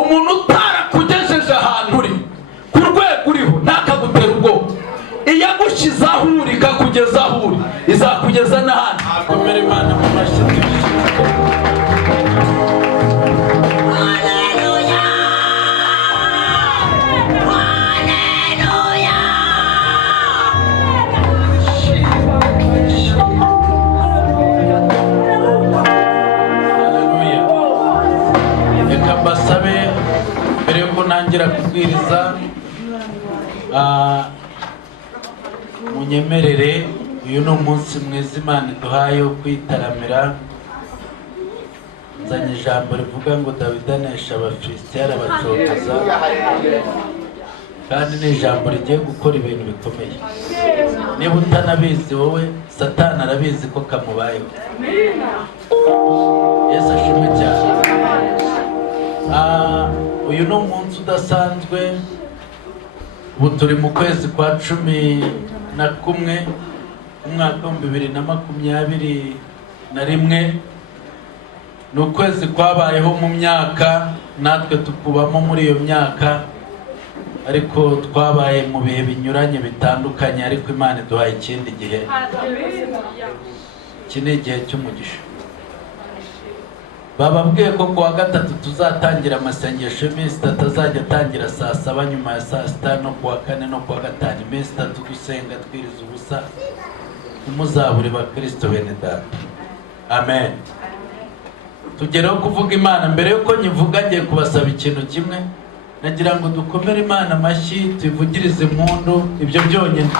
umuntu utarakugejeje ahantu uri ku rwego uriho ntakagutera ubwoba. Iyagushyize aho uri ikakugeza aho uri izakugeza n'ahandi. Komera Imana mu mashyi. Mbere yuko ntangira kubwiriza, munyemerere, uyu ni umunsi mwiza Imana iduhaye wo kwitaramira. Nzanye ijambo rivuga ngo Dawidi anesha Abafilisitiya arabacogoza, kandi ni ijambo rigiye gukora ibintu bikomeye. Niba utanabizi wowe, Satani arabizi ko kamubayeho. Yesu ashimwe cyane. Uyu ni umunsi udasanzwe. Ubu turi mu kwezi kwa 11 umwaka wa 2021. Ni ukwezi kwabayeho mu myaka, natwe tukubamo muri iyo myaka, ariko twabaye mu bihe binyuranye bitandukanye, ariko Imana iduhaye ikindi gihe. Iki ni igihe cy'umugisha. Bababwiye ko kuwa gatatu tuzatangira amasengesho y'iminsi 3, azajya atangira saa 7 nyuma ya saa 6, no kuwa 4 no kuwa 5, iminsi 3 dusenga twiriza ubusa. Umuzaburi ba Kristo bene data. Amen. Tugereho kuvuga Imana. Mbere yuko nyivuga ngiye kubasaba ikintu kimwe. Nagira ngo dukomere Imana amashyi, tuyivugirize impundu, ibyo byonyine.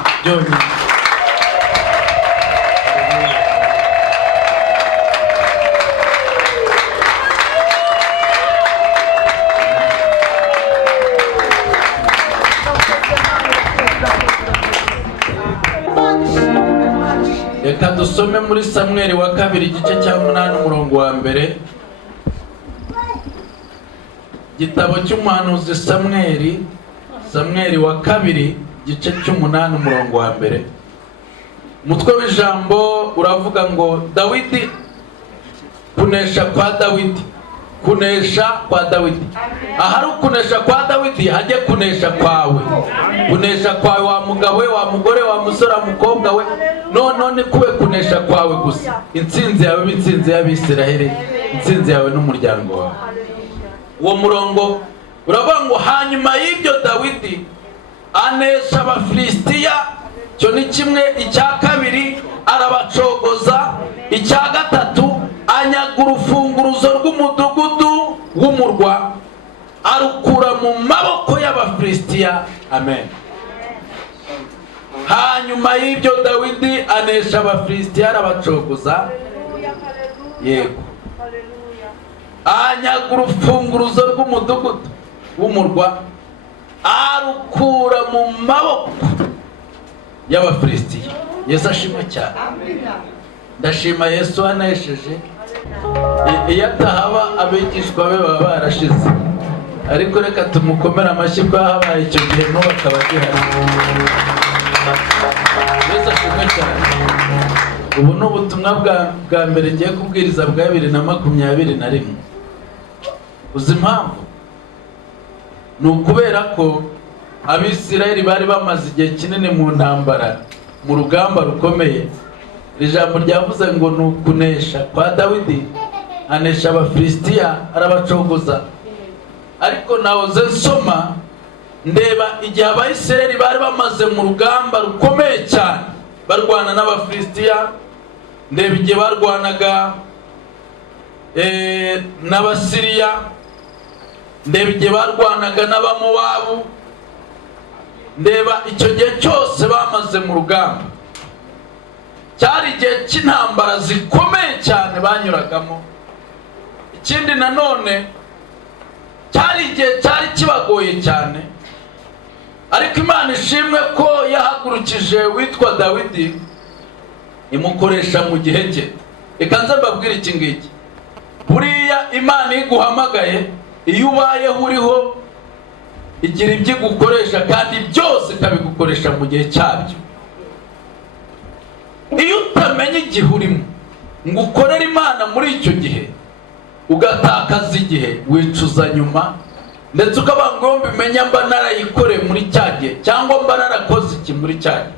Reka dusome muri Samweli wa 2 igice cya 8 umurongo wa 1. Gitabo cy'umuhanuzi Samweli wa 2 igice cy'8 umurongo wa 1. Umutwe w'ijambo uravuga ngo Dawidi, kunesha kwa Dawidi. Kunesha kwa Dawidi. Ahari kunesha kwa Dawidi hajye kunesha kwawe. Kunesha kwawe wa mugabo we, wa mugore, wa musore, wa mukobwa we, none kube kunesha kwawe gusa. Intsinzi yawe bitsinzi y'Abisiraheli, intsinzi yawe n'umuryango wawe. Uwo murongo uravuga ngo hanyuma y'ibyo Dawidi anesha Abafilisitiya. Cyo ni kimwe. Icya kabiri arabacogoza. Icya gatatu anyaga urufunguruzo rw'umudugudu w'umurwa, arukura mu maboko y'Abafilisitiya. Amen. Hanyuma y'ibyo Dawidi anesha Abafilisitiya arabacogoza. Yego. Anyaga urufunguruzo rw'umudugudu w'umurwa, arukura mu maboko y'Abafilisitiya. Yesu ashimwe cyane. Ndashima Yesu anesheje. Iyo atahaba abigishwa be baba barashize, ariko reka tumukomere amashyi ko habaye icyo gihe n'ubu akaba gihari. Yesu ashimwe cyane. Ubu ni ubutumwa bwa mbere ngiye kubwiriza bwa 2021. Uzi impamvu? Ni ukubera ko Abisirayeli bari bamaze igihe kinini mu ntambara, mu rugamba rukomeye. Ijambo ryavuze ngo ni ukunesha kwa Dawidi, anesha Abafilisitiya arabacogoza. Ariko nahoze nsoma ndeba igihe Abisirayeli bari bamaze mu rugamba rukomeye cyane barwana n'Abafilisitiya. Ndeba igihe barwanaga n'Abasiriya, ndeba igihe barwanaga n'Abamowabu, ndeba icyo gihe cyose bamaze mu rugamba. Cyari igihe cy'intambara zikomeye cyane banyuragamo. Ikindi nanone cyari igihe cyari kibagoye cyane, ariko ariko Imana ishimwe ko yahagurukije witwa Dawidi imukoresha mu gihe cye. Reka nze mbabwire iki ngiki, buriya Imana iguhamagaye, iyo ubayeho uriho igira ibyo igukoresha, kandi byose ikabigukoresha mu gihe cyabyo. Iyo utamenya igihe urimo ngo ukorere Imana muri icyo gihe, ugatakaza igihe, wicuza nyuma, ndetse ukavuga ngo mbimenya mba narayikoreye muri cya gihe, cyangwa mba narakoze iki muri cya gihe.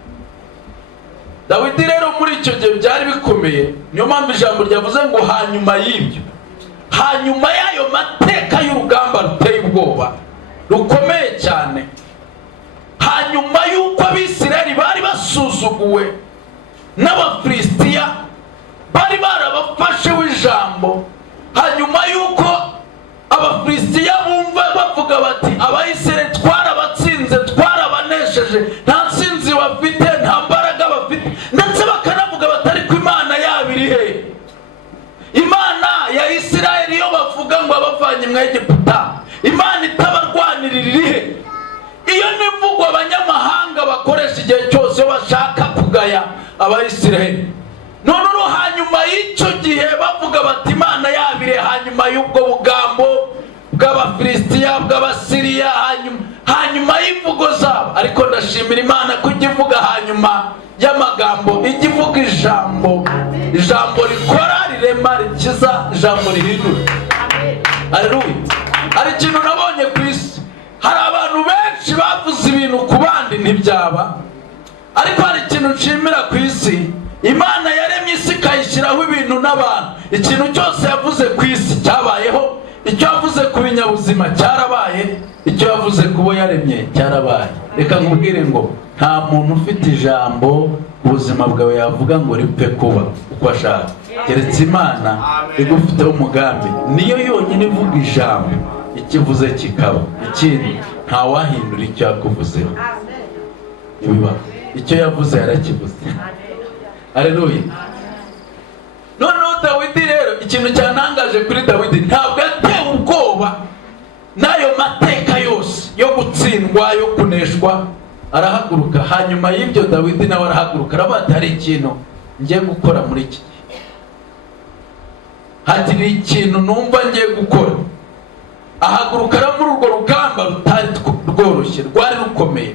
Dawidi rero muri icyo gihe byari bikomeye, niyo mpamvu ijambo ryavuze ngo hanyuma y'ibyo, hanyuma y'ayo mateka y'urugamba ruteye ubwoba rukomeye cyane, hanyuma y'uko Abisirayeli bari basuzuguwe n'Abafilisitiya, bari barabafasheho ijambo, hanyuma y'uko Abafilisitiya bumva bavuga bati Abayisirayeli twarabatsinze, twarabanesheje, nta nsinzi bafite, nta mbaraga bafite, ndetse bakanavuga bati ariko Imana yabo iri he? Imana ya Isirayeli yo bavuga ngo abavanye mu Egiputa, Imana itabarwanirira iri he? Iyo nivugo abanyamahanga bakoresha igihe cyose bashaka kugaya Abayisirayeli. None hanyuma y'icyo gihe bavuga bati Imana yabo iri he, hanyuma y'ubwo bugambo bw'Abafilisitiya, bw'Abasiriya, hanyuma y'imvugo zabo. Ariko ndashimira Imana ko ijya ivuga hanyuma y'amagambo, ijya ivuga ijambo, ijambo rikora, rirema, rikiza, ijambo rihindura. Haleluya. Hari ikintu nabonye ku isi, hari abantu benshi bavuze ibintu ku bandi ntibyaba, ariko hari ikintu nshimira ku isi, Imana yaremye isi ikayishyiraho ibintu n'abantu. Ikintu cyose yavuze ku isi cyabayeho, icyo yavuze ku binyabuzima cyarabaye, icyo yavuze ku bo yaremye cyarabaye. Reka nkubwire ngo nta muntu ufite ijambo ku buzima bwawe yavuga ngo ripfe kuba uko ashaka, keretse Imana igufiteho umugambi. Niyo yonyine ivuga ijambo, ikivuze kikaba. Ikindi ntawahindura icyo yakuvuzeho. Ibiba icyo yavuze yarakivuze. Haleluya. Noneho Dawidi rero, ikintu cyantangaje kuri Dawidi, ntabwo yatewe ubwoba n'ayo mateka yose yo gutsindwa, yo kuneshwa. Arahaguruka. Hanyuma y'ibyo Dawidi nawe arahaguruka, aravuga ati hari ikintu ngiye gukora muri iki gihe, hari ikintu numva ngiye gukora. Ahaguruka muri urwo rugamba rutari rworoshye, rwari rukomeye.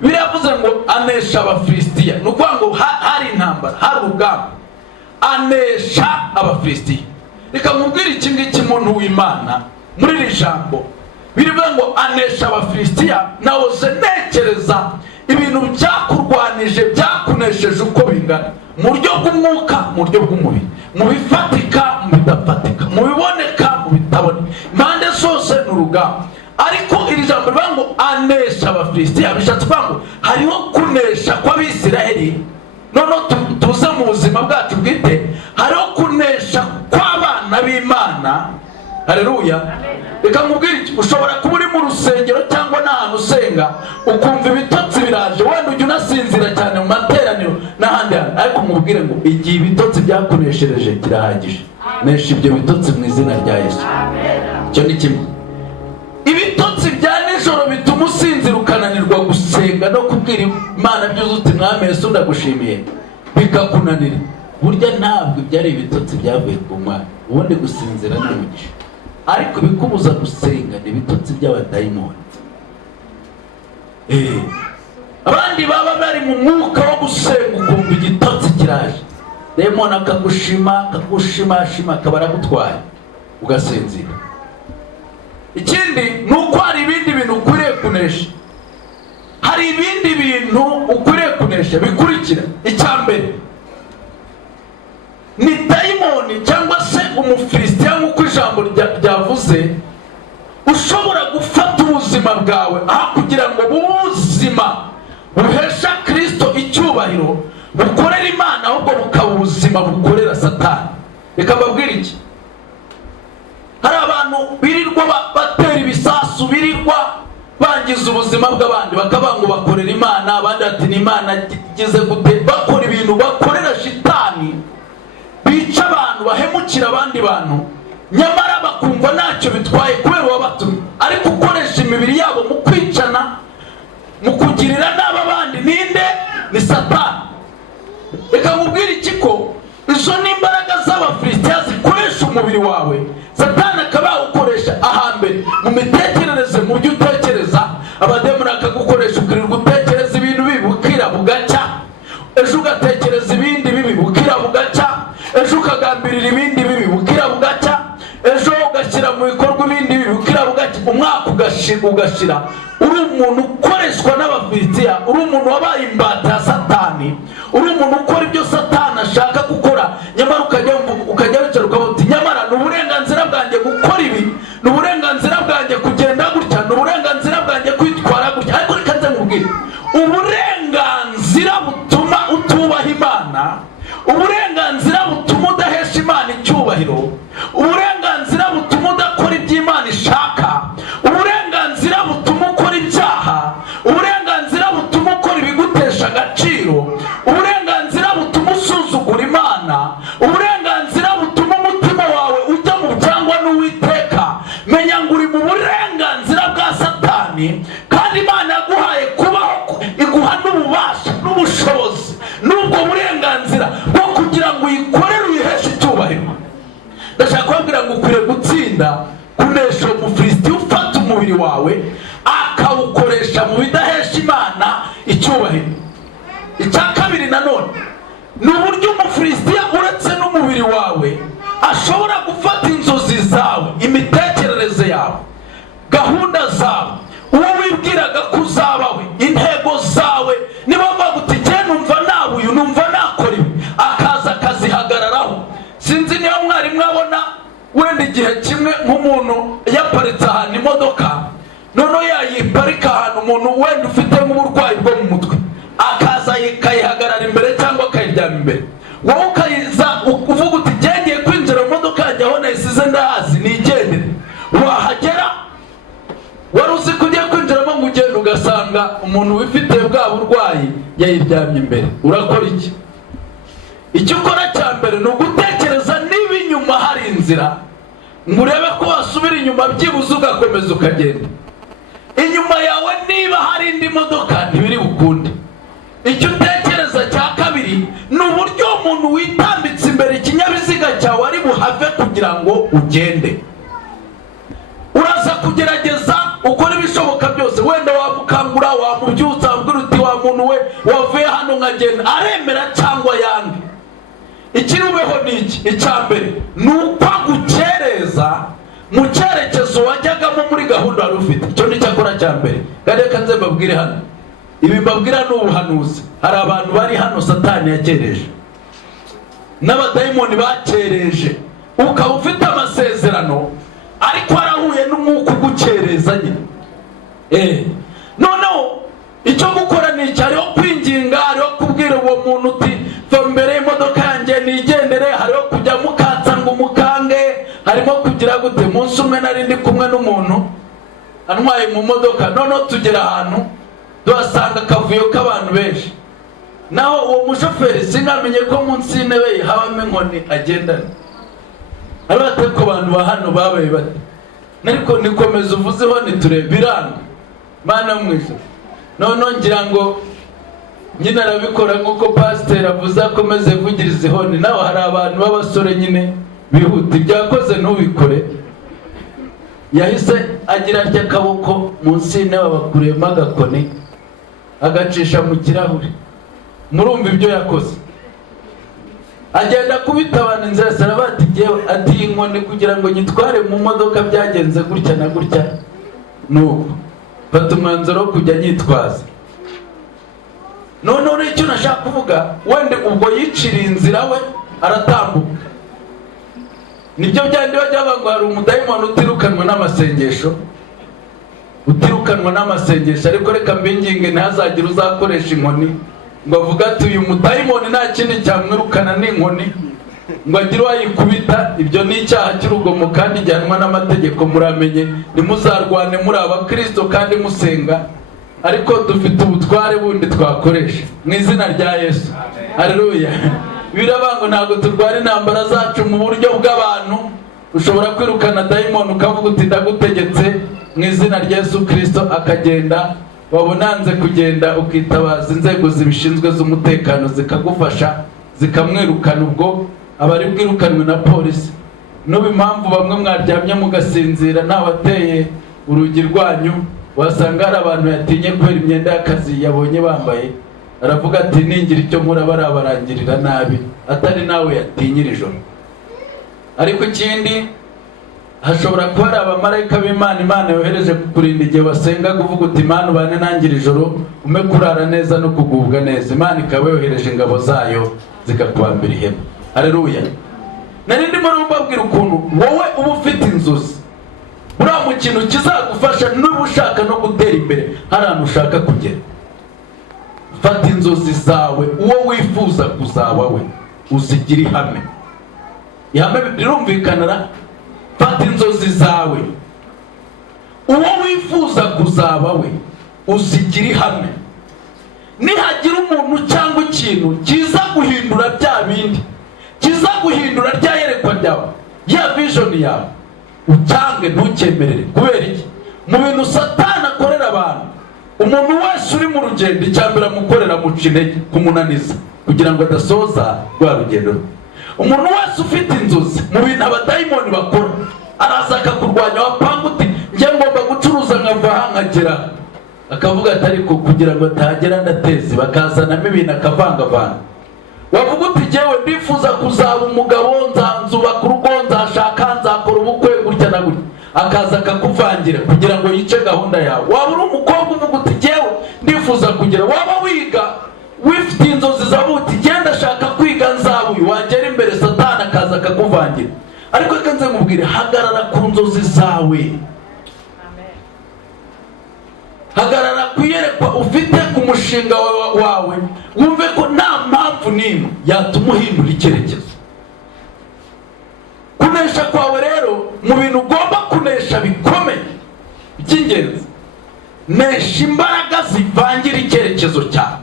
Biravuze ngo anesha Abafilisitiya, ni ukuvuga ngo hari intambara, hari urugamba, anesha Abafilisitiya. Reka nkubwire iki ngiki muntu w'Imana muri iri jambo, birivuga ngo anesha Abafilisitiya. Nahoze ntekereza ibintu byakurwanije, byakunesheje uko bingana, mu buryo bw'umwuka, mu buryo bw'umubiri, mu bifatika, mu bidafatika, mu biboneka, mu bitaboneka, impande zose ni urugamba. Ariko iri jambo rivuga ngo anesha Abafilisitiya, bishatse kuvuga ngo hariho kunesha kw'Abisirayeli. Noneho tuze mu buzima bwacu bwite, hariho kunesha kw'abana b'Imana. Haleluya. Reka nkubwire iki, ushobora kuba uri mu rusengero cyangwa n'ahantu usenga, ukumva ibitotsi biraje, wenda ujya unasinzira cyane mu materaniro n'ahandi hantu, ariko nkubwire ngo igihe ibitotsi byakuneshereje kirahagije. Nesha ibyo bitotsi mu izina rya Yesu. Icyo ni kimwe. Ibitotsi bya nijoro bituma usinzira ukananirwa gusenga no kubwira Imana byuzuye uti Mwami Yesu ndagushimiye, bikakunanira. Burya ntabwo byari ibitotsi byavuye ku Mana, ubundi gusinzira ni umugisha, ariko bikubuza gusenga ni ibitotsi by'abadayimoni. Abandi baba bari mu mwuka wo gusenga, ukumva igitotsi kiraje, dayimoni akagushimashima, akaba aragutwaye ugasinzira. Ikindi ni uko hari ibindi bintu ukwiriye kunesha. Hari ibindi bintu ukwiriye kunesha bikurikira. Icya mbere ni dayimoni cyangwa se Umufilisitiya, nk'uko ijambo ryavuze, ushobora gufata ubuzima bwawe aho kugira ngo ubuzima buhesha Kristo icyubahiro, bukorera Imana, ahubwo bukaba ubuzima bukorera Satani. Reka mbabwire iki, hari abantu birirwa batera ibisasu, birirwa bangiza ubuzima bw'abandi, bakavuga ngo bakorera Imana, abandi ati ni Imana igeze gute, bakora ibintu bakorera shitani, bica abantu, bahemukira abandi bantu, nyamara bakumva ntacyo bitwaye kubera uwabatumye. Ariko ukoresha imibiri yabo mu kwicana, mu kugirira nabi abandi ninde? Ni Satani. Reka nkubwire iki ko izo ni imbaraga z'Abafilisitiya zikoresha umubiri wawe. Satani akaba yawukoresha ahambere mu mitekerereze, mu byo utekereza. Abademoni akagukoresha ukirirwa utekereza ibintu bibi bukira bugacya, ejo ugatekereza ibindi bibi bukira bugacya, ejo ukagambirira ibindi bibi bukira bugacya, ejo ugashyira mu bikorwa ibindi bibi bukira bugacya. Umwaka ugashira uri umuntu ukoreshwa n'Abafilisitiya, uri umuntu wabaye imbata ya Satani, uri umuntu ukora ibyo Satani ashaka gukora. Nyamara ukajya wicara ukavuga uti nyamara ni uburenganzira bwanjye gukora ibi, ni uburenganzira bwanjye kugenda gutya, ni uburenganzira bwanjye kwitwara gutya. Ariko reka nze nkubwire, uburenganzira butuma utubaha Imana, uburenganzira butuma udahesha Imana icyubahiro, uburenganzira butuma udakora ibyo Imana ishaka, uburenganzira butuma ukora ibyaha, uburenganzira butuma ukora ibigutesha agaciro, uburenganzira butuma usuzugura Imana, uburenganzira butuma umutima wawe ujya mu byangwa n'Uwiteka. Menya ngo uri mu burenganzira bwa Satani, kandi Imana yaguhaye kubaho, iguha n'ububasha n'ubushobozi n'ubwo burenganzira bwo kugira ngo uyikorere uyiheshe icyubahiro. Ndashaka kubabwira ngo ukwiriye gutsinda kunesha Umufilisitiya ufata umubiri wawe akawukoresha mu bidahesha Imana icyubahiro. Icya kabiri nanone ni uburyo Umufilisitiya uretse n'umubiri wawe ashobora gufata inzozi zawe, imitekerereze yawe, gahunda zawe, uwo wibwiraga ko uzaba we, intego zawe. Niba bavuga uti njye numva nawe uyu, numva nakora ibi, akaza akazihagararaho. Sinzi niba mwari mwabona wenda igihe kimwe nk'umuntu yaparitse ahantu imodoka, noneho yayiparika ahantu umuntu wenda ufite nk'uburwayi bwo mu mutwe, akaza akayihagarara imbere cyangwa akayiryama imbere. Wowe ukayiza uvuga uti ngiye kwinjira mu modoka yanjye aho nayisize ndahazi nigendere. Wahagera wari uzi ko ugiye kwinjiramo ngo ugenda ugasanga umuntu wifite bwa burwayi yayiryamye imbere. Urakora iki? Icyo ukora cya mbere ni ugutekereza niba inyuma hari inzira, ngo urebe ko wasubira inyuma byibuze ugakomeza ukagenda. Inyuma yawe niba hari indi modoka ntibiri bukunde. Icyo utekereza cya kabiri ni uburyo umuntu witambitse imbere ikinyabiziga cyawe ari buhave kugira ngo ugende. Uraza kugerageza ukora ibishoboka byose, wenda wamukangura, wamubyutsa, wabwira uti wa muntu we wavuye hano nkagenda, aremera cyangwa yange. Ikiri ubeho ni iki? Icya mbere ni ukwagukereza mu cyerekezo wajyagamo muri gahunda wari ufite. Icyo ni cyo akora cya mbere. Reka nze mbabwire hano, ibi mbabwira ni ubuhanuzi. Hari abantu bari hano Satani yakereje, n'abadayimoni bakereje, ukaba ufite amasezerano ariko warahuye n'umwuka ugukereza nyine. Noneho icyo gukora ni iki? Hariho kwinginga, hariho kubwira uwo muntu uti va mbere y'imodoka yanjye nigendere, hariho kujya mukatsa ngo umukange, harimo kugira gute. Umunsi umwe nari ndi kumwe n'umuntu antwaye mu modoka, noneho tugera ahantu tuhasanga akavuyo k'abantu benshi. Naho uwo mushoferi sinamenye ko munsi y'intebe habamo inkoni agendana. Ariko ko abantu ba hano babaye bate? Nariko nikomeza uvuzeho niturebe biranga Mana mwiza. Noneho ngira ngo nyine arabikora nk'uko pasiteri avuze, akomeze kuvugiriza ihoni. Naho hari abantu b'abasore nyine bihuta, ibyakoze ntubikore. Yahise agira atya akaboko munsi y'intebe bakurema agakoni agacisha mu kirahure. Murumva ibyo yakoze? Agenda kubita abantu inzira, sarabati ngewe ati inkoni kugira ngo nyitware mu modoka byagenze gutya na gutya. Nuko fata umwanzuro wo kujya nyitwaza. Noneho icyo nashaka kuvuga, wenda ubwo yiciriye inzira we aratambuka. Nibyo byandi bajya ngo hari umudayimoni utirukanwa n'amasengesho, utirukanwa n'amasengesho. Ariko reka mbinginge ntihazagire uzakoresha inkoni ngo avuga ati uyu mudayimoni nta kindi cyamwirukana n'inkoni, ngo agire uwayikubita. Ibyo ni icyaha cy'urugomo kandi gihanwa n'amategeko. Muramenye, nimuzarwane muri Abakristo kandi musenga, ariko dufite ubutware bundi twakoresha mu izina rya Yesu. Haleluya. Birabango ntabwo turwara intambara zacu mu buryo bw'abantu. Ushobora kwirukana dayimoni ukavuga uti ndagutegetse mu izina rya Yesu Kristo, akagenda wabonanze kugenda ukitabaza inzego zibishinzwe z'umutekano zikagufasha zikamwirukana, ubwo abari bwirukanwe na polisi. N'ubu impamvu bamwe mwaryamye mugasinzira ntawateye urugi rwanyu, wasanga hari abantu yatinye kubera imyenda y'akazi yabonye bambaye, aravuga ati ningira icyo nkora barabarangirira nabi, atari nawe yatinyira ijoro. Ariko ikindi, hashobora kuba ari abamarayika b'Imana Imana yohereje kukurinda igihe wasenga, kuvuga uti Imana ubane nangira ijoro, ume kurara neza no kugubwa neza. Imana ikaba yohereje ingabo zayo zikakwambira ihema. Haleluya. Nari ndimo mbabwira ukuntu wowe uba ufite inzozi, buriya mu kintu kizagufasha niba ushaka no gutera imbere hari ahantu ushaka kugera. Fata inzozi zawe, uwo wifuza kuzaba we uzigire ihame. Ihame rirumvikana. Fata inzozi zawe, uwo wifuza kuzaba we uzigire ihame. Nihagira umuntu cyangwa ikintu kiza guhindura bya bindi, kiza guhindura rya yerekwa ryawe, ya vision yawe, utange ntukemerere. Kubera iki? Mu bintu Satani akorera abantu, umuntu wese uri mu rugendo icyambere amukorera muca intege, kumunaniza kugira ngo adasoza rwa rugendo. Umuntu wese ufite inzozi, mu bintu abadayimoni bakora, araza akakurwanya, wapanga uti njye ngomba gucuruza nkava nkagera, akavuga ati ariko kugira ngo atagera ndateze, bakazanamo ibintu akavangavanga. Wavuga uti jyewe ndifuza kuzaba umugabo, nzubaka urugo, nzashaka, nzakora ubukwe gutya na gutya, akaza akakuvangira kugira ngo yice gahunda yawe. Waba uri umukobwa uvuga uti jyewe ndifuza kugira, waba wiga wifite inzozi zawe uti genda shaka kwiga nzabuye, wagera imbere Satani akaza akakuvangira. Ariko reka nze nkubwire, hagarara ku nzozi zawe. Hagarara kuyerekwa ufite ku mushinga wawe, wumve ko nta mpamvu n'imwe yatuma uhindura icyerekezo. Kunesha kwawe rero, mu bintu ugomba kunesha bikomeye by'ingenzi, nesha imbaraga zivangira icyerekezo cyawe,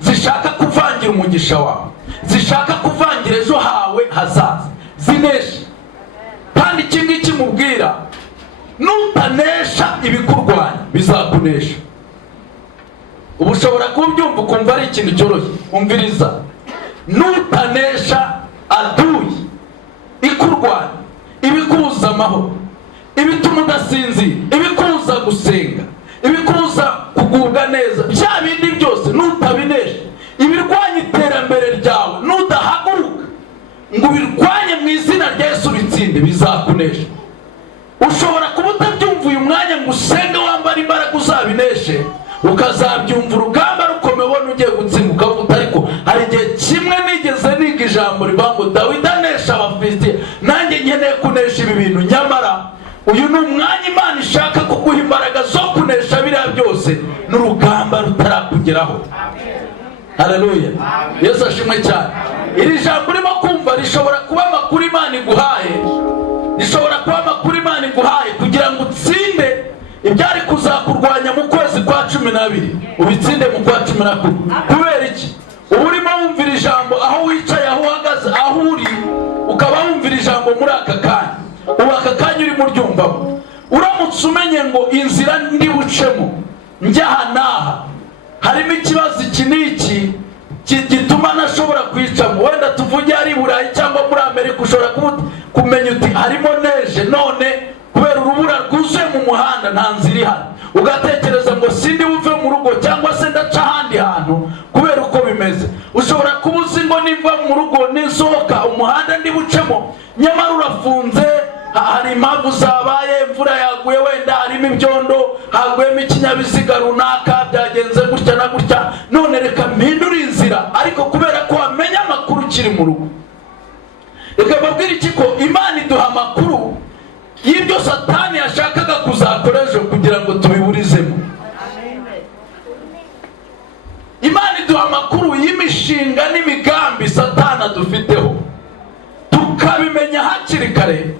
zishaka kuvangira umugisha wawe, zishaka kuvangira ejo hawe hazaza. Zinesha. Kandi iki ngiki mubwira, nutanesha ibikurwanya bizakunesha. Ubu ushobora kubyumva ukumva ari ikintu cyoroshye. Umviriza, nutanesha aduyi ikurwanya, ibikuza amahoro, ibituma udasinzira, ibikuza gusenga, ibikuza kugubwa neza, bya bindi byose nutabinesha, ibirwanya iterambere ryawe, nudahaguruka ngo ubirwanye mu izina rya Yesu bitsinde, bizakunesha. Ushobora kuba utabyumva uyu mwanya ngo usenge wambara imbaraga uzabineshe, ukazabyumva urugamba rukomeye ubona ugiye gutsinda, ukavuga ariko hari igihe kimwe nigeze niga ijambo rivuga ngo Dawidi anesha Abafilisitiya, nanjye nkeneye kunesha ibi bintu. Nyamara uyu ni umwanya Imana ishaka kuguha imbaraga zo kunesha biriya byose n'urugamba rutarakugeraho. Haleluya. Yesu ashimwe cyane. Iri jambo urimo kumva rishobora kuba amakuru Imana iguhaye, rishobora kuba amakuru Imana iguhaye kugira ngo utsinde ibyari kuzakurwanya mu kwezi kwa 12, ubitsinde mu kwa 11. Kubera iki? Ubu urimo wumvira ijambo aho wicaye, aho uhagaze, aho uri, ukaba wumvira ijambo muri aka kanya. Ubu aka kanya urimo uryumvamo, uramutse umenye ngo inzira ndi bucemo njya aha n'aha harimo ikibazo iki n'iki gituma ntashobora kwicamo, wenda tuvuge ari Burayi cyangwa muri Amerika, ushobora kumenya uti harimo neje, none kubera urubura rwuzuye mu muhanda nta nzira ihari, ugatekereza ngo sindi buve mu rugo cyangwa se ndaca ahandi hantu kubera uko bimeze. Ushobora kuba uzi ngo niva mu rugo nisohoka umuhanda ndi bucemo, nyamara urafunze, hari impamvu zabaye, imvura yaguye, wenda harimo ibyondo, haguyemo ikinyabiziga runaka, byagenze gutya na gutya, none reka mpindure inzira. Ariko kubera ko wamenya amakuru ukiri mu rugo, reka mbabwire iki, ko Imana iduha amakuru y'ibyo Satani yashakaga kuzakora ejo kugira ngo tubiburizemo. Imana iduha amakuru y'imishinga n'imigambi Satani adufiteho, tukabimenya hakiri kare,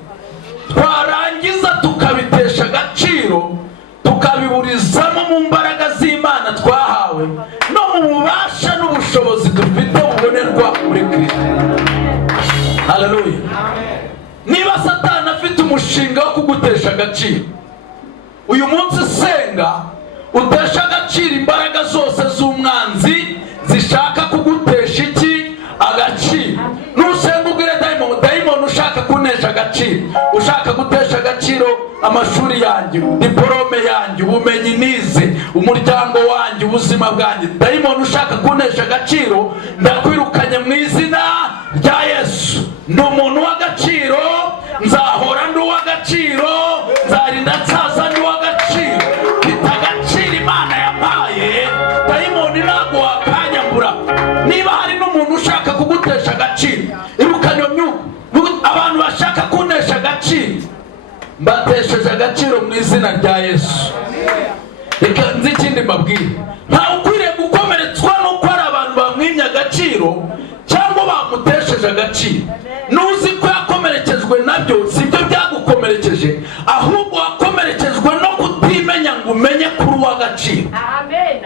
twarangiza tukabitesha agaciro, tukabiburizamo mu mbaraga z'Imana twahawe no mu bubasha n'ubushobozi dufite bubonerwa muri Kristo. Haleluya. Niba Satani afite umushinga wo kugutesha agaciro, uyu munsi senga utesha agaciro imbaraga zose z'umwanzi zishaka kugutesha iki? Agaciro. Nusenga ubwire dayimoni ushaka kunesha agaciro, ushaka gutesha agaciro amashuri yanjye, diporome yanjye, ubumenyi nize, umuryango wanjye, ubuzima bwanjye, dayimoni ushaka kunesha agaciro, ndakwirukanye mu izina rya Yesu. Ndi umuntu w'agaciro, nzahora ndi uw'agaciro, nzarinda nsaza ndi uw'agaciro. Mfite agaciro Imana yampaye, dayimoni ntabwo wakanyambura. Niba hari n'umuntu ushaka kugutesha agaciro, irukana iyo myuka. Abantu bashaka kunesha agaciro, mbatesheje agaciro mu izina rya Yesu. Reka nzi ikindi mbabwire, ntawe ukwiriye gukomeretswa n'uko hari abantu bamwimye agaciro cyangwa bamutesheje agaciro. Nuzi ko yakomerekejwe nabyo, sibyo byagukomerekeje, ahubwo wakomerekejwe no kutimenya ngo umenye kuri uw'agaciro. Amen.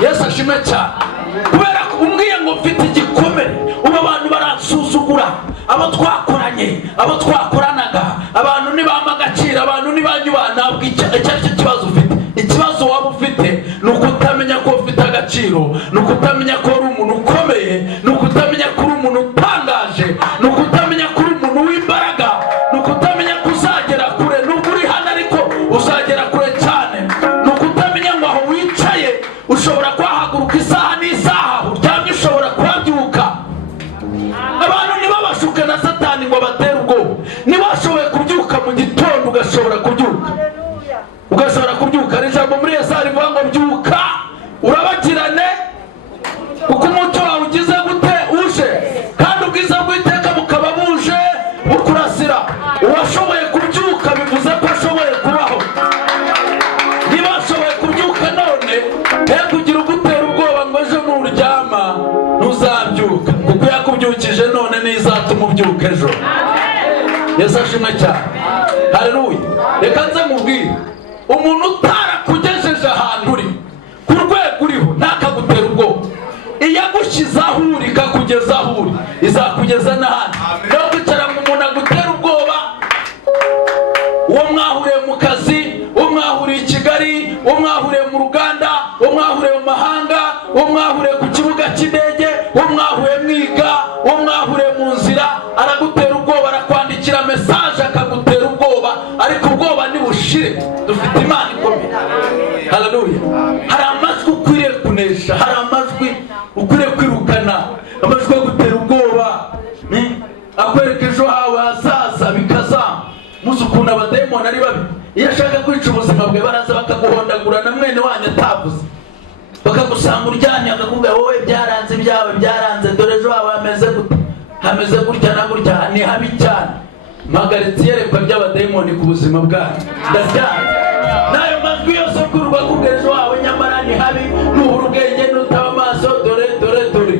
Yesu ashimwe cyane. Kubera ko umbwiye ngo mfite igikomere, ubu abantu baransuzugura, abo twakoranye, abo twakoranaga, abantu ntibampa agaciro, abantu ntibanyubaha. Ntabwo icyo ari cyo kibazo ufite. Ikibazo waba ufite ni ukutamenya ko ufite agaciro, ni ukutamenya ko uri umuntu ukomeye, ni ukutamenya ko uri umuntu utangaje, ni ukutamenya ko uri umuntu w'imbaraga, ni ukutamenya ko uzagera kure. Nubwo uri hano ariko uzagera kure cyane. Ni ukutamenya ngo aho wicaye ushobora kuhahaguruka isaha n'isaha, uryamye ushobora kuhabyuka. Abantu ntibabashuke na Satani ngo batere ubwoba. Niba washoboye kubyuka mu gitondo ugashobora kubyuka, ugashobora kubyuka. Hari ijambo muri Yesaya rivuga ngo byuka urabagirane kuko umucyo wawe ugize gute? Uje. Kandi ubwiza bw'Iteka bukaba buje bukurasira. Uwashoboye kubyuka bivuze ko ashoboye kubaho. Niba washoboye kubyuka none, he kugira ugutera ubwoba ngo ejo nuryama ntuzabyuka, kuko yakubyukije none n'izatuma ubyuka ejo. Yesu ashimwe cyane. Haleluya. Reka nze mubwire, umuntu utarakugejeje ahantu uri, ku rwego uriho, ntakagutera ubwoba. Iyo agushyize aho uri ikakugeza aho uri, izakugeza n'ahandi. Naho kwicara ngo umuntu agutera ubwoba, uwo mwahuriye mu kazi, uwo mwahuriye i Kigali, uwo mwahuriye mu ruganda, uwo mwahuriye mu mahanga, uwo mwahuriye ku kibuga cy'indege, uwo mwahuye mwiga, uwo mwahuriye mu nzira, aragutera ubwoba, arakwandikira mesaje akagutera ubwoba, ariko ubwoba nibushire. Dufite Imana ikomeye. Haleluya. Hari amajwi ukwiriye kunesha, hari amajwi ukwiriye kwirukana, amajwi yo gutera ubwoba, akwereka ejo hawe hazaza bikazama. Muzi ukuntu abadayimoni ari babi. Iyo ashaka kwica ubuzima bwe, baraza bakaguhondagura na mwene wanyu atavuze, bakagusanga uryamye, bakakubwira wowe byaranze, ibyawe byaranze, dore ejo hawe hameze gute, hameze gutya na gutya, ni habi cyane. Mpagaritse iyerekwa ry'abadayimoni ku buzima bwawe, ndaryamye. N'ayo majwi yose kurwa kubwira ejo hawe nyamara ni habi, nuhura ubwenge nutaba amaso, dore dore dore.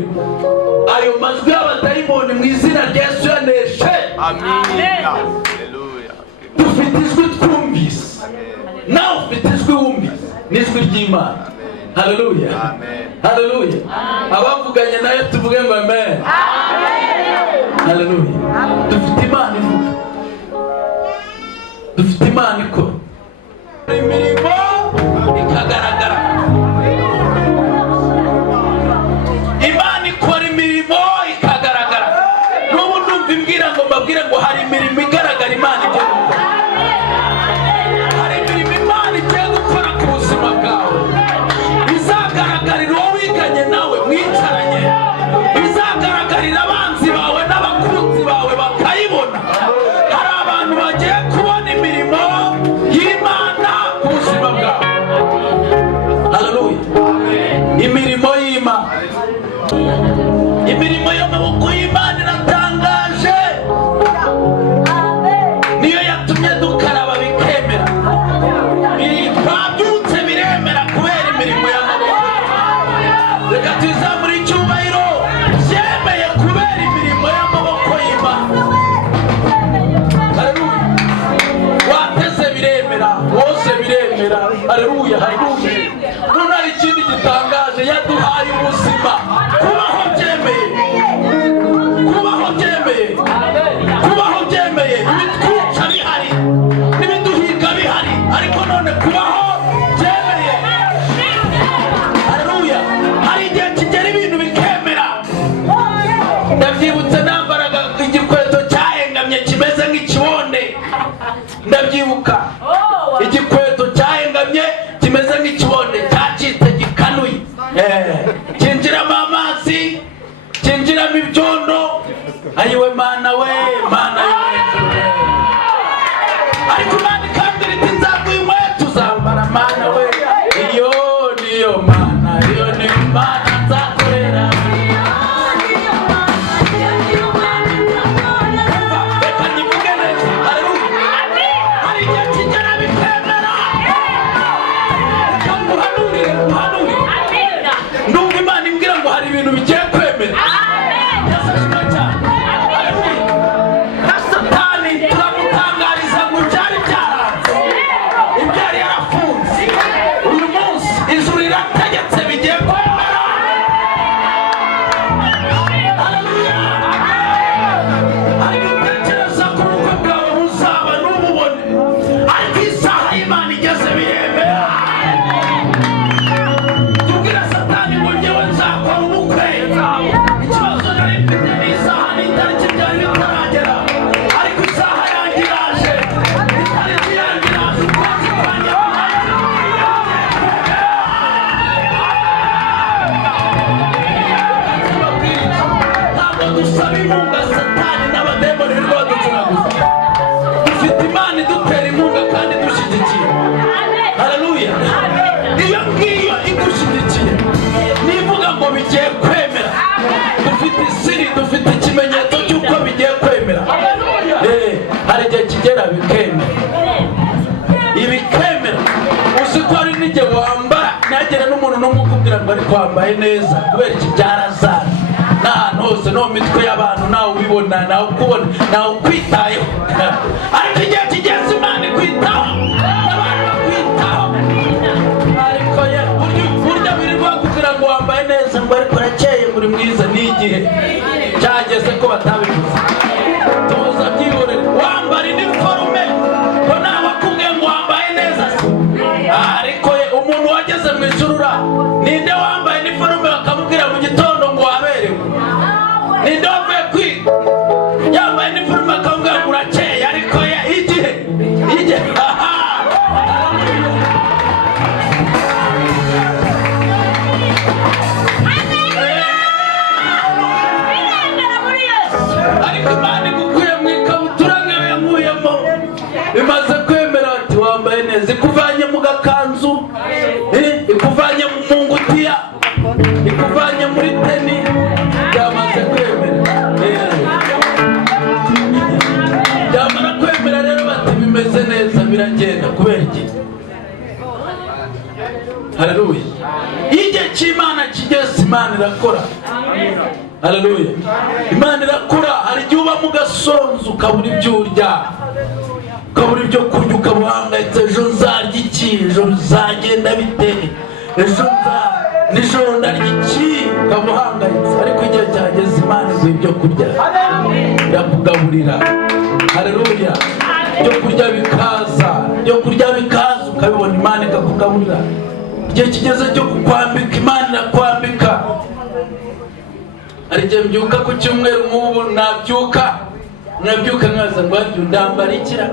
Ayo majwi y'abadayimoni mu izina rya Yesu yaneshe. Amen. Dufite ijwi twumvise, nawe ufite ijwi wumvise, n'ijwi ry'Imana. Haleluya. Haleluya. Abavuganye nayo tuvuge ngo amen. Haleluya. Dufite Imana ivuga, dufite Imana ikora imirimo ikagaragara. Imana ikora imirimo ikagaragara. N'ubu ndumva imbwira ngo mbabwire ngo hari imirimo igaragara Imana igiye gukora. Hari imirimo Imana igiye gukora ku buzima bwawe, izagaragarira uwo wiganye nawe mwicaranye, izagaragarira abanzi bawe n'abakunzi bawe bakayibona. Hari abantu bagiye kubona imirimo y'Imana ku buzima bwawe. Haleluya. Imirimo y'Imana, imirimo y'amaboko y'Imana iratangaje. Niyo yatumye dukaraba bikemera, twabyutse biremera kubera imirimo y'amaboko. Reka tuzamure icyubahiro, byemeye kubera imirimo y'amaboko y'Imana. Haleluya. Wateze biremera, wose biremera. Haleluya. Haleluya. None hari ikindi gitangaje, yaduhaye ubuzima, kubaho byemeye. kinjiramo amazi, kinjiramo ibyondo. Ayiwe mana we, mana yo hejuru. Ariko Imana ikambwira iti nzaguha inkweto uzambara mana we. Iyo niyo mana, iyo niyo mana nzakorera. Reka nyivuge neza, haleluya. Hari igihe kigera bikemera. Reka nguhanurire, nguhanurire. Ndumva Imana imbwira ngo hari ibintu bigiye kwemera. Yasashwe cyane. Haleluya. Na Satani turamutangariza ngo byari byaranze, ibyari yarafunze. Uyu munsi ijuru rirategetse bigiye kwemera. Haleluya. Ariko utekereza ko ubukwe bwawe buzaba n'ububone, ariko isaha y'Imana igeze biremera. Tubwira Satani ngo njyewe nzakora ubukwe. Ikibazo nari mfite ni isaha n'itariki byari bitaragera, ariko isaha yanjye iraje, itariki yanjye iraje, ukwezi kwanjye ntabwo dusaba inkunga Satani n'abademoni birirwa baducunaguza. Dufite Imana idutera inkunga kandi dushyigikiye. Haleluya. Iyo ngiyo igushyigikiye nivuga ngo bigiye kwemera. Dufite isiri, dufite ikimenyetso cy'uko bigiye kwemera. Hari igihe kigera bikemera. Ibikemera. Uzi ko hari n'igihe wambara ntihagire n'umuntu n'umwe ukubwira ngo ariko wambaye neza, kubera iki byarazana. N'ahantu hose no mu mitwe y'abantu nawe ubibona, nawe ukubona, nawe ukwitayeho. Ariko igihe kigeze Imana ikwitaho, abantu bakwitaho. Ariko burya birirwa bakubwira ngo wambaye neza, ngo ariko urakeye, ngo uri mwiza. Ni igihe cyageze ko batabivuze. Tuza byihorere. Wambara iniforume ko nawe akubwiye ngo wambaye neza se. Ariko umuntu wageze mu ijuru ninde wambaye iniforume bakamubwira mu gitondo ngo waberewe? Ninde wavuye kwiga yambaye iniforume bakamubwira ngo urakeye? Ariko igihe ariko Imana igukuye mu ikabutura nk'iyo yankuyemo, imaze kwemera ati wambaye neza. Ikuvanye mu gakanzu, ikuvanye mu ngutiya, ikuvanye muri teni, byamaze kwemera. Byamara kwemera rero bati bimeze neza, biragenda. Kubera iki? Haleluya. Iyo igihe cy'Imana kigeze, Imana irakora. Haleluya. Imana irakora. Hari igihe uba mu gasonzo ukabura ibyo urya, ukabura ibyo kurya, ukaba uhangayitse. Ejo nzarya iki? Ejo bizagenda bite? Ejo nijoro ndarya iki? Ukaba uhangayitse. Ariko igihe cyageze, Imana iguha ibyo kurya, irakugaburira. Haleluya. Ibyo kurya bikaza, ibyo kurya bikaza, ukabibona, Imana ikakugaburira. Igihe kigeze cyo kukwambika, Imana irakwambika. Hari igihe mbyuka ku cyumweru, nk'ubu nabyuka nkaza ngo ndambara ikira.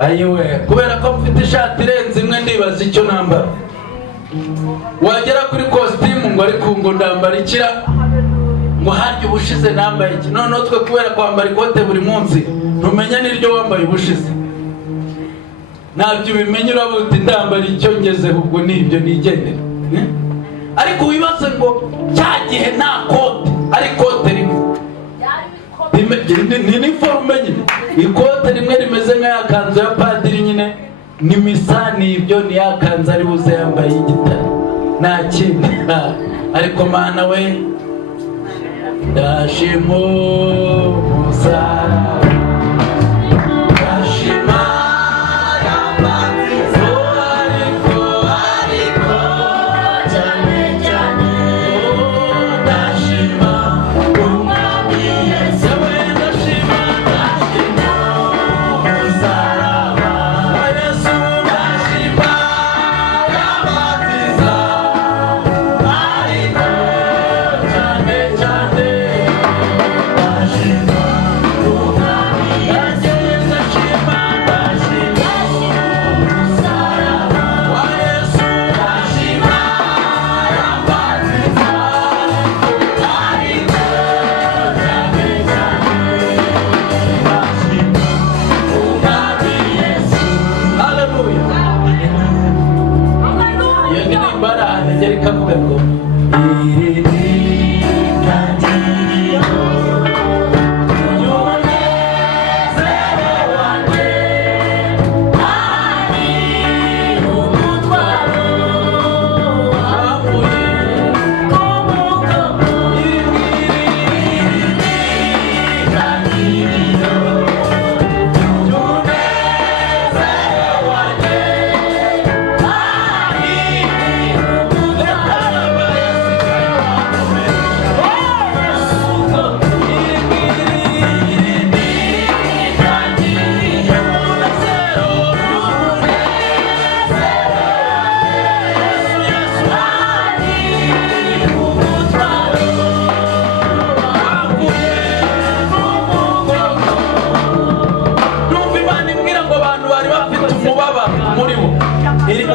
Ayiwe, kubera ko mfite ishati irenze imwe, ndibaza icyo nambara. Wagera kuri kositimu ngo ariko ngo ndambara ikira, ngo harya ubushize nambaye iki. Noneho twe kubera kwambara ikote buri munsi, ntumenya n'iryo wambaye ubushize. Ntabyo ubimenye, uravuga uti ndambara icyo ngezeho, ubwo nibyo nigendera. Ariko wibaze ngo cya gihe nta kote, ari kote rimwe, ni iniforume nyine. Ikote rimwe rimeze nk'aya kanzu ya padiri nyine, ni misa, ni ibyo, ni ya kanzu ari buze yambaye y'igitare, nta kindi. Ariko Mana we, ndashima umusaraba, ndashima hari ahantu igera ikavuga ngo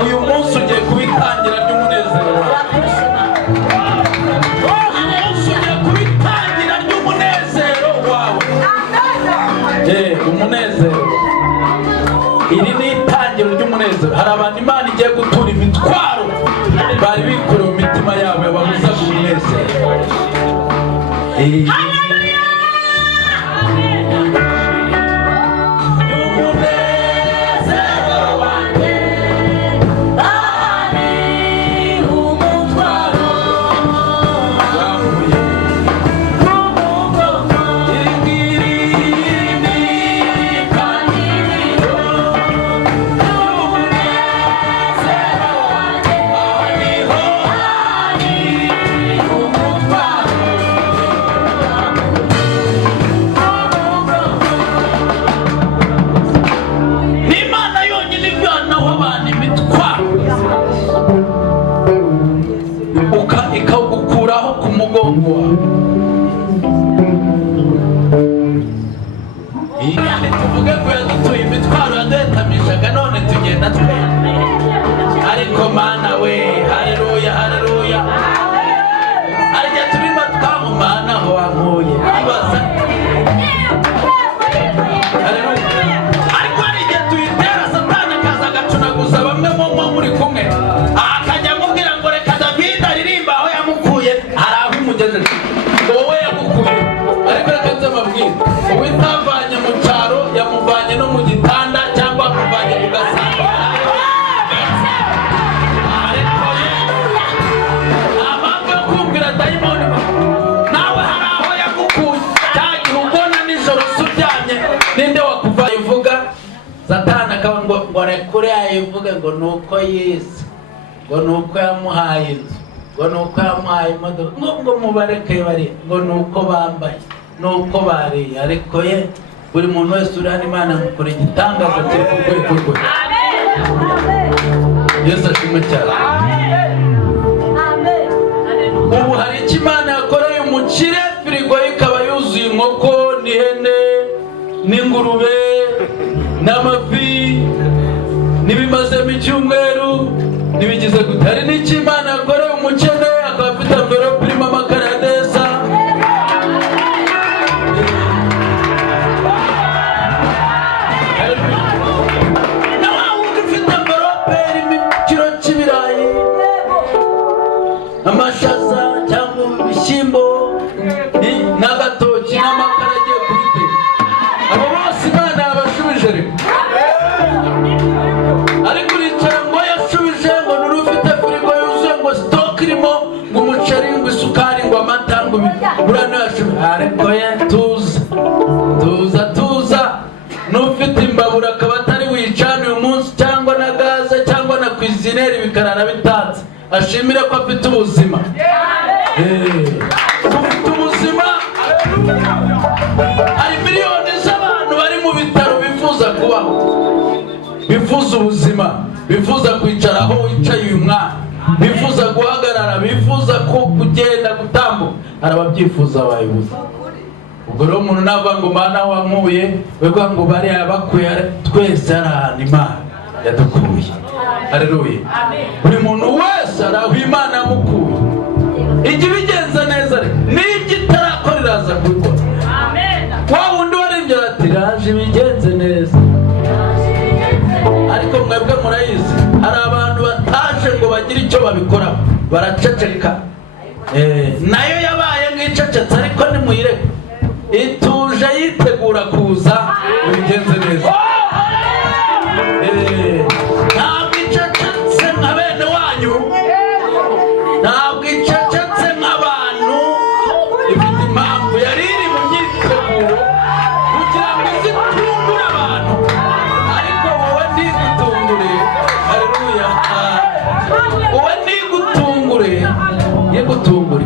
uyu munsi ugiye kubitangira ry'umunezero wawe. Umunezero, iri ni itangiro ry'umunezero. Hari abantu Imana igiye gutura imitwaro bari bikurewe mu mitima yabo yababuzaga umunezero. ikawugukuraho ku mugongo wawe. Tuvuge ko yadutuye imitwaro yaduhetamishaga, none tugenda twemye. Ariko Mana we, haleluya haleluya, arya turimo twamumana aho wankuye ibaza. Ariko hari igihe tuyitera Satani akaza agacunaguza bamwe mu muri kumwe, akajya amubwira ngo reka David aririmba aho yamukuye, hari aho imugejeje wowe yagukuye. Ariko reka nzamubwire, wowe utavanye mu cyaro yamuvanye no mu gitanda cyangwa amuvanye mu gasambu. Ariko amabwo yo kumvira dayimoni, nawe hari aho yagukuye. Cyagihe ubona nijoro usuryamye, ninde wakuvaye uvuga? Satani akaba ngo rekure yayivuge ngo nuko yise, ngo nuko yamuhaye inzu, ngo nuko yamuhaye imodoka, ngo mubareke bari, ngo nuko bambaye, nuko bariye. Ariko ye buri muntu wese uri hano Imana mukora igitangaza kiri ku rwego rwe. Yesu ashimwe cyane. Ubu hari icyo Imana yakoreye umukire, firigo ikaba yuzuye inkoko n'ihene n'ingurube n'amafi n'ibimazemo icyumweru n'ibigize gute. Hari n'icyo Imana yakoreye umukene, akaba afite amverope irimo amakara ya desa. Na wa wundi ufite amverope irimo ikiro cy'ibirayi, amashaza cyangwa ibishyimbo n'agatoki n'amakara agiye kubiteka. Abo bose Imana yabashubije rimwe. Ariko uricara ngo yashubije ngo nuri ufite firigo yuzuye ngo sitoke irimo ngo umuceri ngo isukari ngo amata ngo burano yashubije. Ariko ye tuza n'ufite imbabura akaba atari wicana uyu munsi, cyangwa na gaze cyangwa na kwizineri bikarara bitatse, ashimire ko afite ubuzima. Ufite ubuzima. Hari miliyoni z'abantu bari mu bitaro bifuza kubaho, bifuza ubuzima, bifuza kwicara aho wicaye uyu mwana, bifuza guhagarara, bifuza kugenda gutambuka. Hari ababyifuza bayibuza. Ubwo rero umuntu navuga ngo Mana wankuye, wego ngo bari abakuye, twese hari ahantu Imana yadukuye. Haleluya. Buri muntu wese hari aho Imana yamukuye. Ijya ibigenza neza rero, n'ibyo itarakora iraza kubikora. Wa wundi warembye ati raje ibigenze neza. Ariko mwebwe murayizi, hari abantu bataje ngo bagire icyo babikoraho. baraceceka. Nayo yabaye nk'icecetse ariko nimuyireke ituje yitegura kuza ubigenze neza. Ntabwo icecetse nka bene wanyu, ntabwo icecetse nk'abantu, ifite impamvu yari iri mu myiteguro kugira ngo izitungure abantu, ariko wowe ntigutungure. Haleluya. Wowe ntigutungure, yigutungure.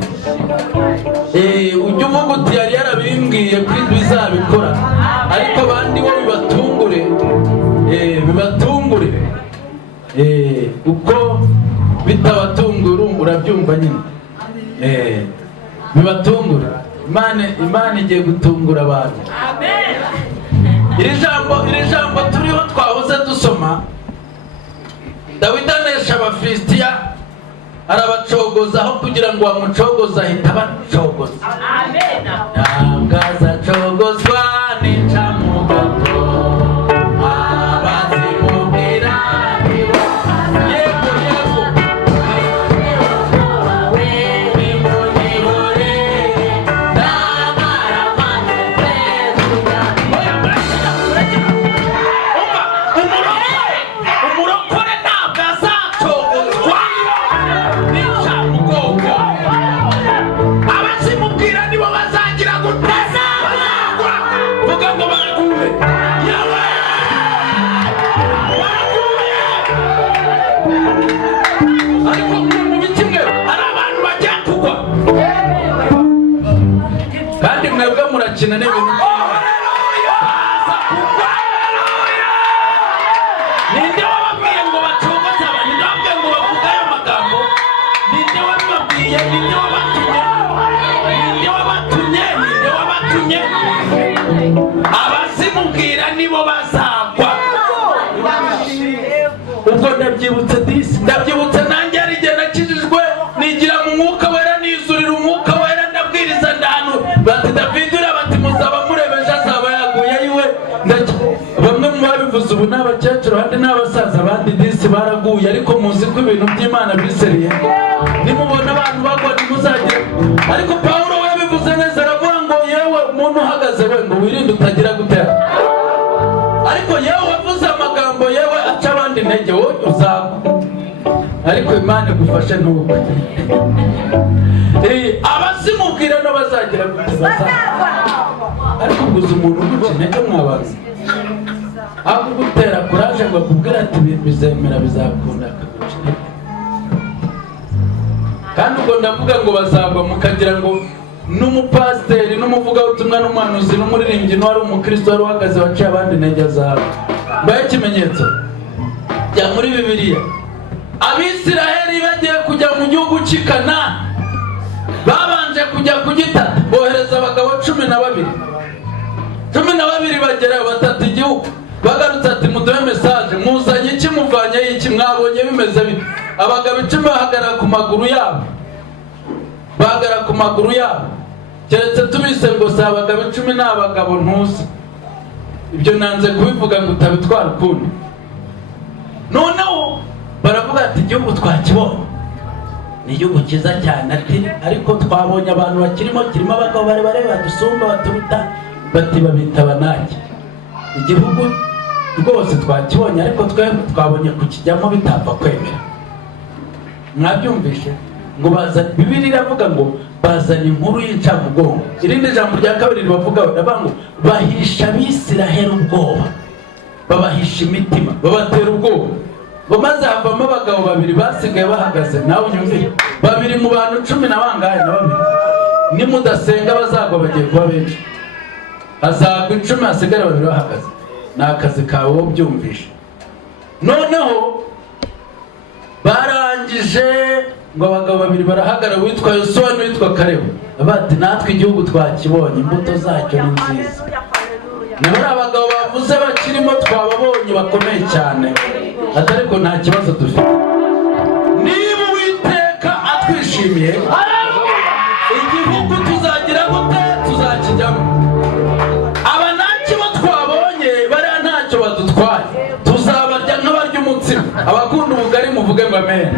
Ujya uvuga uti yari yarabimbwiye ko ibyo bizabikora, ariko abandi bo bibatungure, bibatungure. Uko bitabatungura urabyumva nyine. Bibatungure. Imana igiye gutungura abantu. Iri jambo turiho twahoze dusoma, Dawidi anesha Abafilisitiya, arabacogozaho kugira ngo bamucogoze ahita abacogoza. Ntabwo azacogozwa n'incamugongo, abazimubwira yego umurokore ntabwo azacogozwa n'incamugongo, abazimubwira nibo bazagira guteza bazagwa. Vuga ngo baraguye. Yawe baraguye. Ariko mu bikimwe hari abantu bagiye kugwa, kandi mwebwe murakina n'ibintu. Ninde wababwiye ngo bacogoze abantu? Ninde wababwiye ngo bavuge ayo magambo? Ninde wabibabwiye? Ninde wabatumye? Ninde wabatumye? Abazimubwira nibo bazagwa. Ubwo ndabyibutse disi, ndabyibutse nanjye hari igihe nakijijwe nigira mu mwuka wera, nizurira umwuka wera, ndabwiriza ndahanu bati Davidi uriya bati muzaba murebeje azaba yaguye yiwe. Bamwe mu babivuze ubu ni abakecuru, abandi ni abasaza, abandi disi baraguye, ariko muzi ko ibintu by'Imana biseriye. Nimubona abantu bagwa ntimuzagire. Ariko Pawulo we yabivuze neza, aravuga ngo yewe umuntu uhagaze we ngo wirinde utagira gutera. Ariko yewe wavuze amagambo yewe aca abandi intege, wowe uzagwa. Ariko Imana igufashe n'ubwo. Abazimubwira n'abazagira gutera. Ariko uguze umuntu uguca intege mwabanza, aho gutera kuraje ngo akubwira ati bizemera bizakunda, akaguca intege. Kandi ubwo ndavuga ngo bazagwa mukagira ngo n'umupasiteri n'umuvugabutumwa n'umuhanuzi n'umuririmbyi n'uwari umukristo wari uhagaze waciye abandi intege azagwa. Mbaye ikimenyetso jya muri Bibiliya, Abisiraheli bagiye kujya mu gihugu cy'i Kanani, babanje kujya kugitata, bohereza abagabo 12. 12 bagerayo batata igihugu. Bagarutse ati muduhe mesaje, muzanye iki, muvanye iki, mwabonye bimeze bite? Abagabo 10 bahagarara ku maguru yabo, bahagarara ku maguru yabo. Keretse tubise ngo si abagabo 10 ni abagabo ntuzi. Ibyo nanze kubivuga ngo utabitwara ukundi. Noneho baravuga ati igihugu twakibonye ni igihugu cyiza cyane, ariko twabonye abantu bakirimo, kirimo abagabo barebare badusumba baturuta, bati babita Abanaki. Igihugu rwose twakibonye, ariko twabonye kukijyamo bitapfa kwemera. Mwabyumvishe ngo bazana, Bibiliya iravuga ngo bazana inkuru y'incamugongo. Irindi jambo rya kabiri ribavuga ngo bahisha Abisiraheli ubwoba, babahisha imitima, babatera ubwoba. Ngo maze havamo abagabo 2 basigaye bahagaze. Nawe unyumvire, 2 mu bantu 10 na bangahe na 2. Nimudasenga bazagwa bagiye kuba benshi, hazagwa 10 hasigare 2 bahagaze. Ni akazi kawe wo byumvishe. Noneho barangije ngo abagabo 2 barahagara, witwa Yosuwa n'uwitwa Kalebu, bati natwe igihugu twakibonye, imbuto zacyo ni nziza. Nabari abagabo bavuze bakirimo twababonye bakomeye cyane, atariko nta kibazo dufite. Niba Uwiteka atwishimiye, igihugu tuzagira gute? Tuzakijyamo. Abanaki bo twabonye bariya ntacyo badutwaye, tuzabarya nk'abarya umutsima. Abakunda ubugari muvuge ngo amen.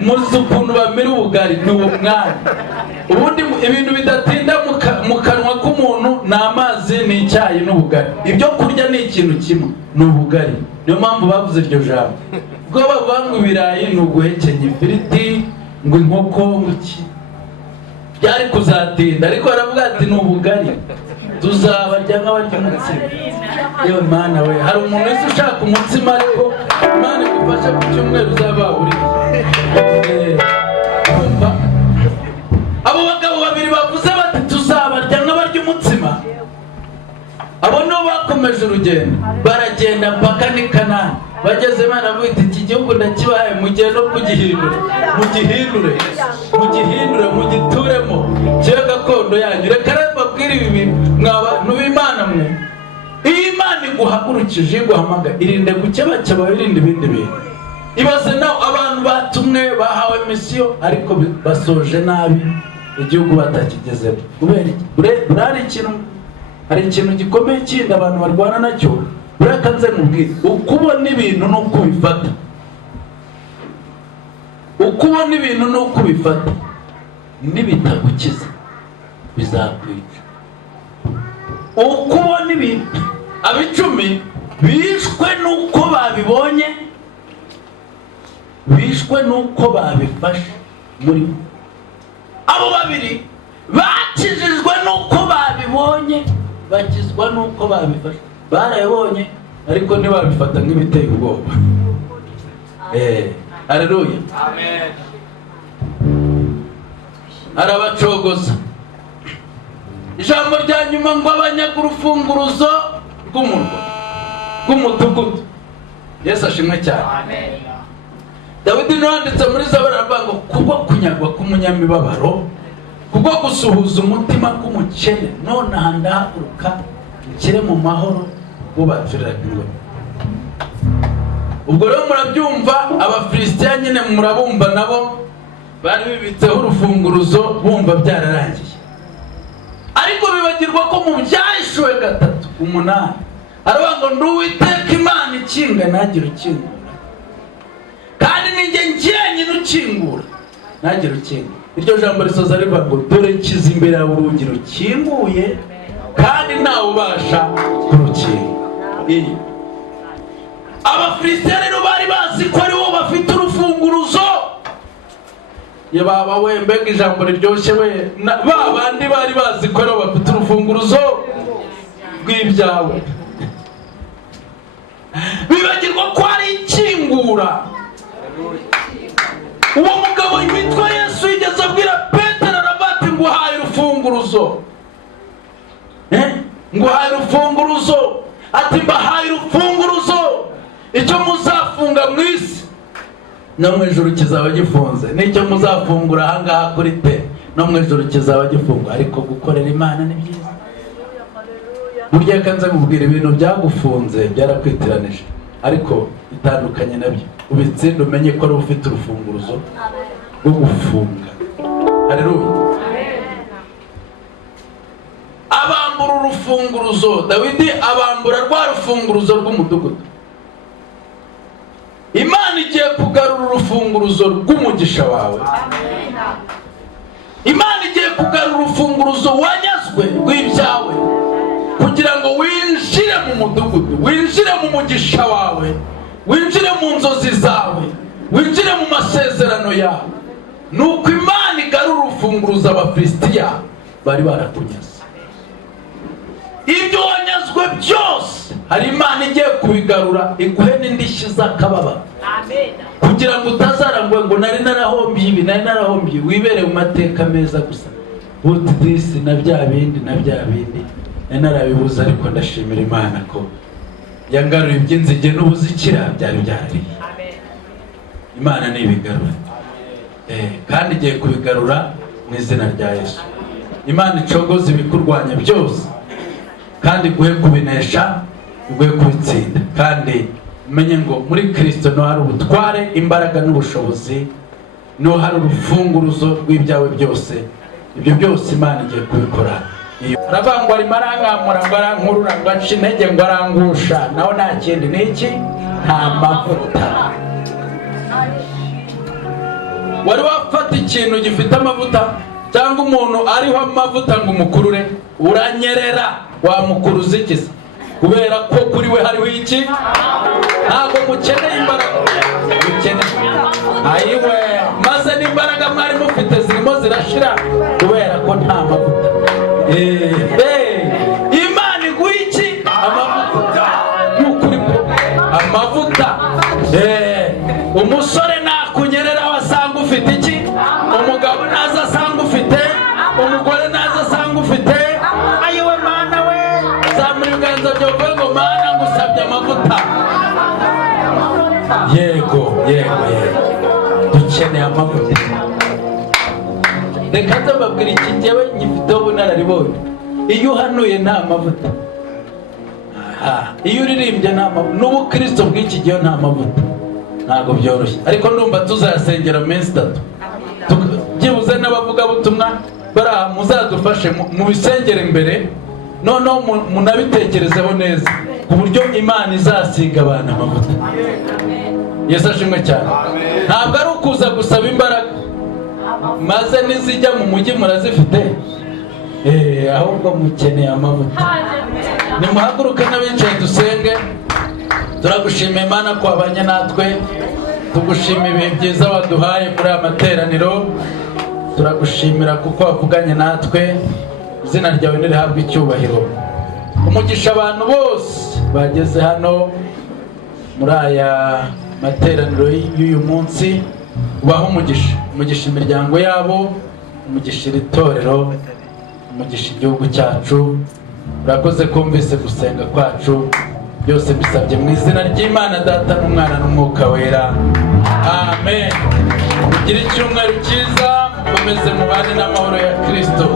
muzi ukuntu bamira ubugari ni uwo mwanya. Ubundi ibintu bidatinda mu kanwa k'umuntu ni amazi, ni icyayi n'ubugari. Ibyo kurya ni ikintu kimwe, ni ubugari. Niyo mpamvu bavuze iryo jambo. Ubwo bavuga ngo ibirayi ni uguhekenya ifiriti, ngo inkoko, ngo iki, byari kuzatinda, ariko baravuga ati ni ubugari, tuzabarya nk'abarya umutsima. Yewe Mana we, hari umuntu wese ushaka umutsima, ariko Imana igufasha ku cyumweru uzaba wawuriye. Abo bagabo babiri bavuze bati tuzabarya nk'abarya umutsima, abo nibo bakomeje urugendo, baragenda mpaka n'i Kanani. Bageze Imana avuga iti iki gihugu ndakibahaye, mugiye no kugihindura, mugihindure, mugituremo, kibe gakondo yanyu. Reka rero mbabwire ibi bintu mwabantu b'Imana mwe, iyo Imana iguhagurukije, iguhamagara, irinde gukebakeba, irinde ibindi bintu. Ibaze nawe abantu batumwe, bahawe misiyo, ariko basoje nabi, igihugu batakigezemo. Hari ikintu gikomeye kindi abantu barwana nacyo. Bureka nze mubwire, uko ubona ibintu n'uko ubifata, nibitagukiza bizakwica. Uko ubona ibintu, ab'icumi bishwe n'uko babibonye, bishwe n'uko babifashe muri bo. Abo babiri bakijijwe n'uko babibonye, bakizwa n'uko babifashe. Barabibonye ariko ntibabifata nk'ibiteye ubwoba. Haleluya, amen. Arabacogoza. Ijambo rya nyuma ngo abanyaga urufunguruzo rw'umudugudu. Yesu ashimwe cyane, amen. Dawidi nanditse muri Zaburi aravuga ngo kubwo kunyagwa k'umunyamibabaro, kubwo gusuhuza umutima k'umukene, none aha ndahaguruka nshyire mu mahoro bubacurira ingoma. Ubwo rero murabyumva, Abafilisitiya nyine murabumva, nabo bari bibitseho urufunguruzo bumva byararangiye. Ariko bibagirwa ko mu Byahishuwe 3:8 aravuga ngo ndi Uwiteka Imana ikinga ntagire ukingura, kandi ninjye njyenyine ukingura ntagire ukingura. Iryo jambo risoza rivuga ngo dore nshyize imbere yawe urugi rukinguye, kandi ntawe ubasha kurukinga. Abafilisitiya rero bari bazi ko ari bo bafite urufunguruzo. Yababa we, mbega ijambo riryoshye we, ba bandi bari bazi ko ari bo bafite urufunguruzo rw'ibyawe. Bibagirwa ko ari ikingura. Uwo mugabo witwa Yesu yigeze abwira Petero arabati ngo uhaye urufunguruzo, nguhaye urufunguruzo, ati mbahaye urufunguruzo, icyo muzafunga mu isi no mu ijuru kizaba gifunze, n'icyo muzafungura ahangaha kuri te no mu ijuru kizaba gifunga. Ariko gukorera Imana ni byiza. Burya kanze mubwira, ibintu byagufunze byarakwitiranije, ariko bitandukanye nabyo ubitsinde, umenye ko ari ufite urufunguruzo rwo gufunga. Haleluya, abambura urufunguruzo. Dawidi abambura rwa rufunguruzo rw'umudugudu. Imana igiye kugarura urufunguruzo rw'umugisha wawe. Imana igiye kugarura urufunguruzo wanyazwe rw'ibyawe, kugira ngo winjire mu mudugudu, winjire mu mugisha wawe, winjire mu nzozi zawe, winjire mu masezerano yawe. Nuko Imana igarura urufunguruzo Abafilisitiya bari barakunyaze. Ibyo wanyazwe byose hari Imana igiye kubigarura, iguhe n'indishyi z'akababaro, kugira ngo utazarangwa ngo nari narahombiye ibi, nari narahombiye. Wibere mu mateka meza gusa, buti disi na bya bindi nari narabibuze, ariko ndashimira Imana ko yangaruye iby'inzige n'ubuzikira byari byariye. Imana nibigarura, kandi igiye kubigarura mu izina rya Yesu. Imana icogoza ibikurwanya byose, kandi iguhe kubinesha, iguhe kubitsinda. Kandi umenye ngo muri Kristo no hari ubutware, imbaraga n'ubushobozi, no hari urufunguruzo rw'ibyawe byose. Ibyo byose Imana igiye kubikora. Arabangwa arimo arangamura ngo arankurura ngo aca intege ngo arangusha, naho nta kindi ni iki? Nta mavuta. wari wafata ikintu gifite amavuta cyangwa umuntu ariho amavuta ngo umukurure, uranyerera, wamukuruza iki se? Kubera ko kuri we hariho iki? Ntabwo mukeneye imbaraga, mukeneye ayiwe, maze n'imbaraga mwari mufite zirimo zirashira kubera ko nta mavuta. Imana iguha iki? Amavuta. N'ukuri ko amavuta. Umusore nakunyerera wasanga ufite iki? Umugabo naza asanga ufite, umugore naza asanga ufite. Ayiwe Mana we, zamura ibiganza byawe ngo Mana ngusabye amavuta. Yego, dukeneye amavuta. Reka nzababwira iki, njyewe nyifiteho ubunararibonye. Iyo uhanuye nta mavuta, iyo uririmbye nta mavuta, n'ubukristo bw'iki gihe nta mavuta, ntabwo byoroshye. Ariko ndumva tuzayasengera mu minsi 3, byibuze n'abavugabutumwa baraha muzadufashe mu bisengere imbere, noneho munabitekerezeho neza ku buryo Imana izasiga abantu amavuta. Yesu ashimwe cyane. Ntabwo ari ukuza gusaba imbaraga maze nizijya mu mujyi murazifite, ahubwo mukeneye amavuta. Nimuhaguruke n'abicaye dusenge. Turagushimiye Imana ko wabanye natwe, tugushimiye ibihe byiza waduhaye muri aya materaniro, turagushimira kuko wavuganye natwe. Izina ryawe nirihabwe icyubahiro. Umugisha abantu bose bageze hano muri aya materaniro y'uyu munsi, ubaho umugisha imiryango yabo, umugisha iri torero, umugisha igihugu cyacu. Urakoze kumvise gusenga kwacu, byose bisabye mu izina ry'Imana Data n'Umwana n'Umwuka Wera, amen. Mugire icyumweru cyiza, mukomeze mubane n'amahoro ya Kristo.